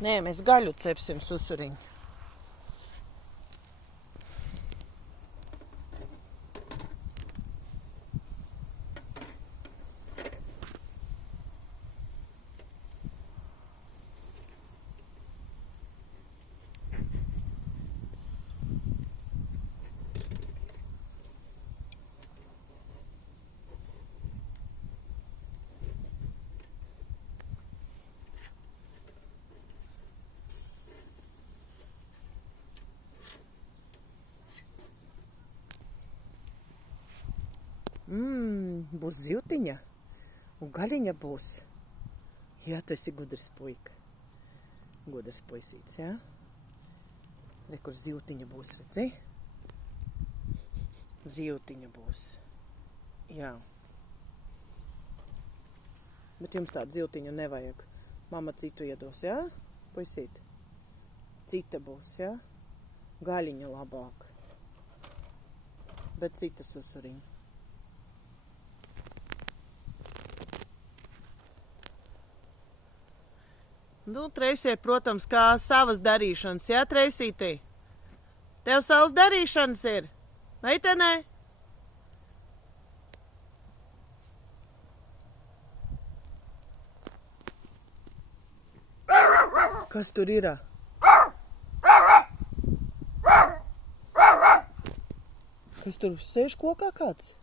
Nē, mēs gaļu cepsim, susuriņ. Būs zivtiņa un gaļiņa būs. Jā, tu esi gudrs puika. Gudrs puisīts, jā? Re, kur zivtiņa būs, redzi? Zivtiņa būs. Jā. Bet jums tādu zivtiņu nevajag. Mama citu iedos, jā? Puisīt. Cita būs, jā? Gaļiņa labāk. Bet cita susuriņa. Nu, Treisē, protams, kā savas darīšanas, jā, Treisītī? Tev savas darīšanas ir, meitenē? Kas tur ir? Kas tur sēž kokā kāds?